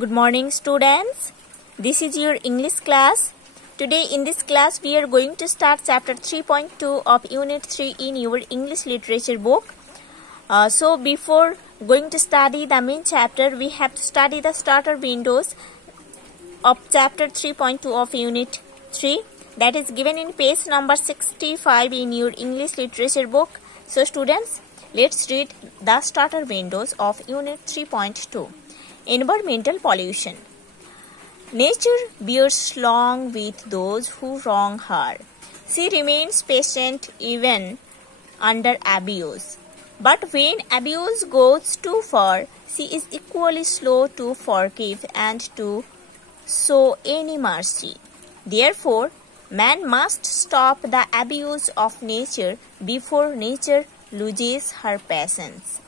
Good morning, students. This is your English class. Today in this class we are going to start chapter 3.2 of unit 3 in your English literature book. So before going to study the main chapter, we have to study the starter windows of chapter 3.2 of unit 3, that is given in page number 65 in your English literature book. So students, let's read the starter windows of unit 3.2. Environmental pollution. Nature bears long with those who wrong her. She remains patient even under abuse. But when abuse goes too far, she is equally slow to forgive and to show any mercy. Therefore, man must stop the abuse of nature before nature loses her patience.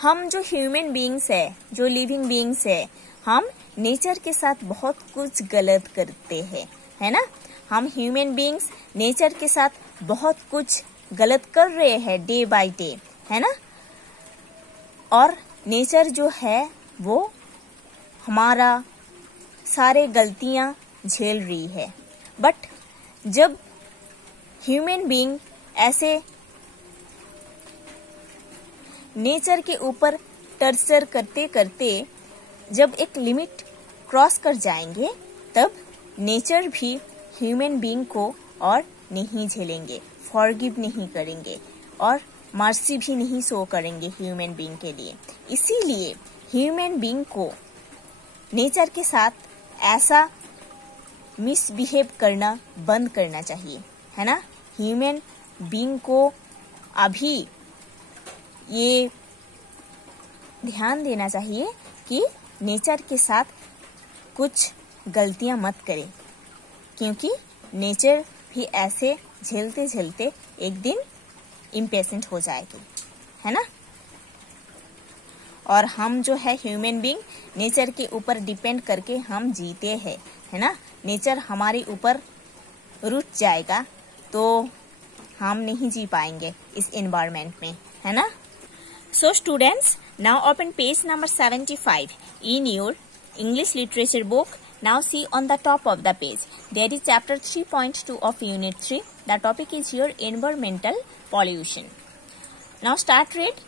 हम जो human beings है, जो living beings है, हम nature के साथ बहुत कुछ गलत करते हैं, है ना। हम ह्यूमन बीइंग्स नेचर के साथ बहुत कुछ गलत कर रहे हैं डे बाय डे, है ना। और नेचर जो है वो हमारा सारे गलतियां झेल रही है। बट जब ह्यूमन बीइंग ऐसे नेचर के ऊपर टर्चर करते करते जब एक लिमिट क्रॉस कर जाएंगे, तब नेचर भी ह्यूमन बीइंग को और नहीं झेलेंगे, फॉरगिव नहीं करेंगे और मर्सी भी नहीं शो करेंगे ह्यूमन बीइंग के लिए। इसीलिए ह्यूमन बीइंग को नेचर के साथ ऐसा मिसबिहेव करना बंद करना चाहिए, है ना। ह्यूमन बीइंग को अभी ये ध्यान देना चाहिए कि नेचर के साथ कुछ गलतियां मत करें, क्योंकि नेचर भी ऐसे झेलते झेलते एक दिन इम्पेशेंट हो जाएगी, है ना। और हम जो है ह्यूमन बीइंग नेचर के ऊपर डिपेंड करके हम जीते हैं, है ना। नेचर हमारे ऊपर रुट जाएगा तो हम नहीं जी पाएंगे इस एनवायरनमेंट में, है ना। So students, now open page number 75 in your English literature book. Now see on the top of the page, there is chapter 3.2 of unit 3. The topic is your environmental pollution. Now start read.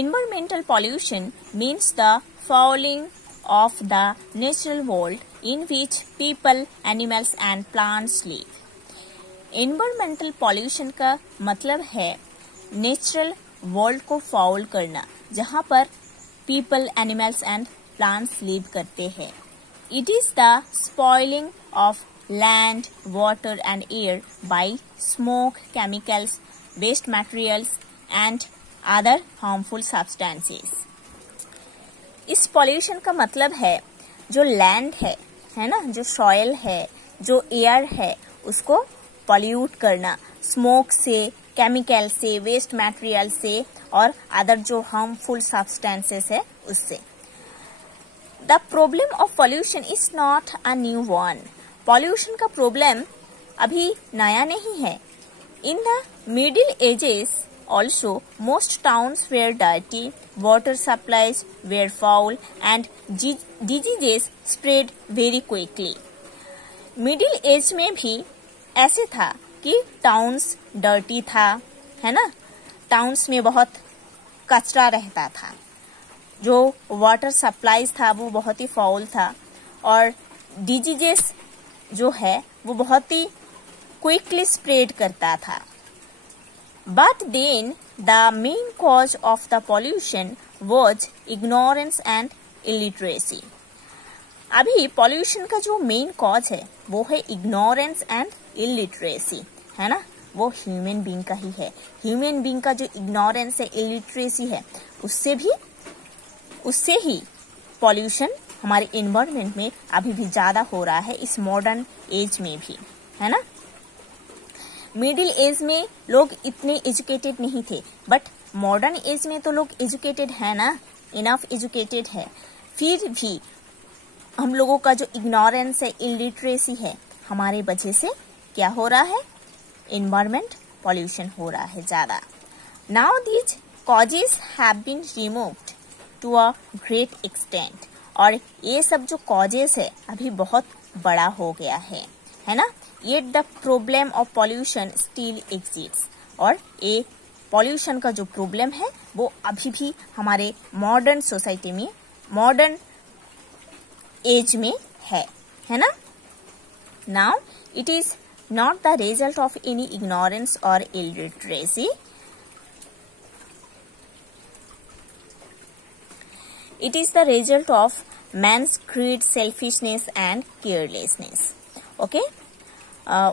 Environmental pollution means the fouling of the natural world in which people, animals and plants live. Environmental pollution का मतलब है natural world को foul करना, जहाँ पर people, animals and plants live करते हैं। It is the spoiling of land, water and air by smoke, chemicals, waste materials and other harmful substances. इस पॉल्यूशन का मतलब है जो लैंड है ना, जो सॉइल है, जो एयर है, उसको पॉल्यूट करना स्मोक से, केमिकल से, वेस्ट मटेरियल से और अदर जो हार्मफुल सब्सटेंसेस है उससे। The problem of pollution is not a new one. Pollution का प्रॉब्लम अभी नया नहीं है। In the middle ages also most towns were dirty, water supplies were foul and diseases spread very quickly. Middle age में भी ऐसे था कि टाउन्स डर्टी था, है ना। टाउन्स में बहुत कचरा रहता था, जो वाटर सप्लाईज था वो बहुत ही फाउल था और डिजीजेस जो है वो बहुत ही क्विकली स्प्रेड करता था। But then the main cause of the pollution was ignorance and illiteracy. अभी पॉल्यूशन का जो मेन कॉज है वो है इग्नोरेंस एंड इलिटरेसी, है ना। वो ह्यूमन बीइंग का ही है। ह्यूमन बीइंग का जो इग्नोरेंस है, इलिटरेसी है, उससे ही पॉल्यूशन हमारे एनवायरनमेंट में अभी भी ज्यादा हो रहा है, इस मॉडर्न एज में भी, है ना। मिडिल एज में लोग इतने एजुकेटेड नहीं थे, बट मॉडर्न एज में तो लोग एजुकेटेड है ना, इनफ एजुकेटेड है। फिर भी हम लोगों का जो इग्नोरेंस है, इलिटरेसी है, हमारे वजह से क्या हो रहा है, एनवायरमेंट पॉल्यूशन हो रहा है ज्यादा। Now these causes have been removed to a great extent, और ये सब जो कॉजेस है अभी बहुत बड़ा हो गया है ना। Yet the problem of pollution still exists, और ये पॉल्यूशन का जो प्रॉब्लम है वो अभी भी हमारे मॉडर्न सोसाइटी में, मॉडर्न एज में है ना। Now it is not the result of any ignorance or illiteracy. It is the result of man's greed, selfishness and carelessness. Okay,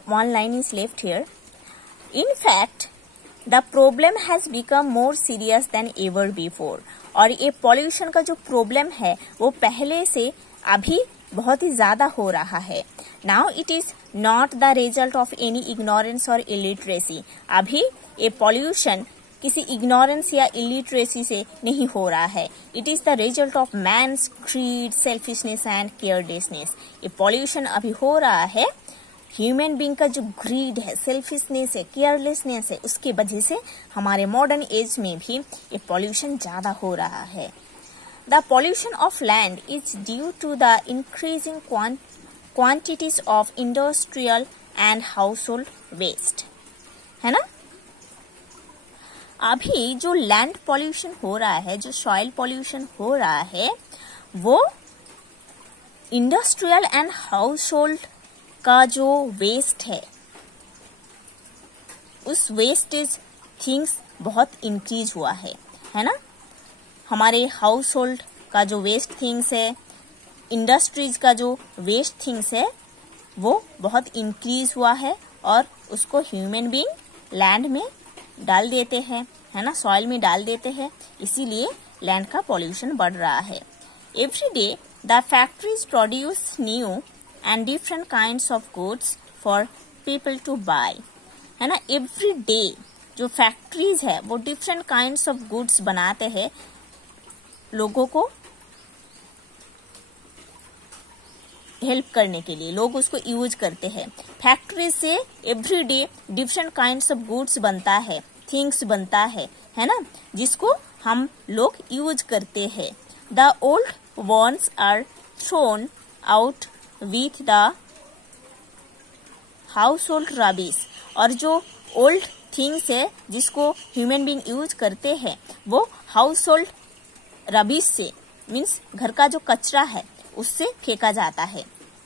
one line is left here. In fact, the problem has become more serious than ever before. और ये pollution का जो problem है वो पहले से अभी बहुत ही ज्यादा हो रहा है। Now it is not the result of any ignorance और इलिटरेसी। अभी ये पॉल्यूशन किसी इग्नोरेंस या इलिटरेसी से नहीं हो रहा है। It is the result of man's greed, selfishness and carelessness. ये पॉल्यूशन अभी हो रहा है ह्यूमन बीइंग का जो ग्रीड है, सेल्फिशनेस है, केयरलेसनेस है, उसके वजह से हमारे मॉडर्न एज में भी ये पॉल्यूशन ज्यादा हो रहा है। The pollution of land is due to the increasing quantities of industrial and household waste, है ना। अभी जो लैंड पॉल्यूशन हो रहा है, जो सॉइल पॉल्यूशन हो रहा है, वो इंडस्ट्रियल एंड हाउसहोल्ड का जो वेस्ट है, उस वेस्टेज थिंग्स बहुत इंक्रीज हुआ है ना। हमारे हाउस होल्ड का जो वेस्ट थिंग्स है, इंडस्ट्रीज का जो वेस्ट थिंग्स है, वो बहुत इंक्रीज हुआ है और उसको ह्यूमन बीइंग लैंड में डाल देते हैं, है ना, सॉइल में डाल देते हैं, इसीलिए लैंड का पॉल्यूशन बढ़ रहा है। Every day the factories produce new and different kinds of goods for people to buy, है ना। एवरी डे जो फैक्ट्रीज है वो डिफरेंट काइंड्स ऑफ गुड्स बनाते हैं लोगों को हेल्प करने के लिए, लोग उसको यूज करते हैं। फैक्ट्री से every day different kinds of goods बनता है, थिंग्स बनता है ना, जिसको हम लोग यूज करते हैं। The old ones are thrown out with the household rubbish, और जो ओल्ड थिंग्स है जिसको ह्यूमन बीइंग यूज करते हैं वो हाउस होल्ड रबिश से, मीन्स घर का जो कचरा है उससे फेंका जाता है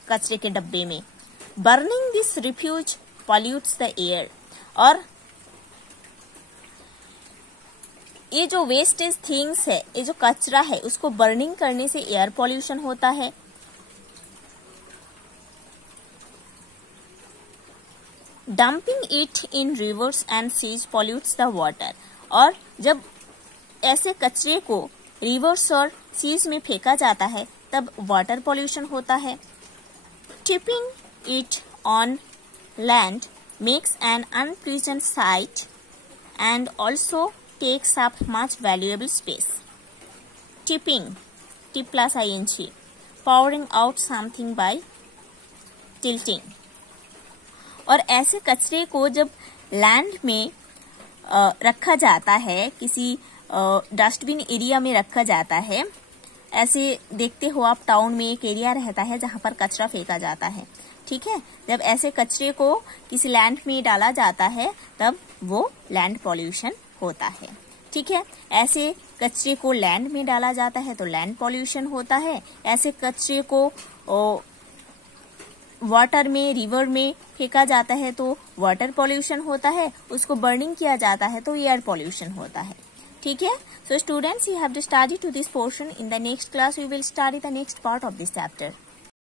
कचरे के डब्बे में। Burning this refuse pollutes the air, और ये जो वेस्टेज थिंग्स है, ये जो कचरा है, उसको बर्निंग करने से एयर पॉल्यूशन होता है। Dumping it in rivers and seas pollutes the water, और जब ऐसे कचरे को रिवर्स और सीज में फेंका जाता है तब वाटर पॉल्यूशन होता है। Tipping it on land makes an unpleasant sight and also takes up much valuable space. Tipping, tip plus ing, pouring out something by tilting, और ऐसे कचरे को जब लैंड में रखा जाता है, किसी डस्टबिन एरिया में रखा जाता है, ऐसे देखते हो आप टाउन में एक एरिया रहता है जहां पर कचरा फेंका जाता है, ठीक है। जब ऐसे कचरे को किसी लैंड में डाला जाता है तब वो लैंड पॉल्यूशन होता है, ठीक है। ऐसे कचरे को लैंड में डाला जाता है तो लैंड पॉल्यूशन होता है। ऐसे कचरे को वाटर में, रिवर में फेंका जाता है तो वाटर पॉल्यूशन होता है। उसको बर्निंग किया जाता है तो एयर पॉल्यूशन होता है, ठीक है। So students, you have to study to this portion. In the next class we will study the next part of this chapter.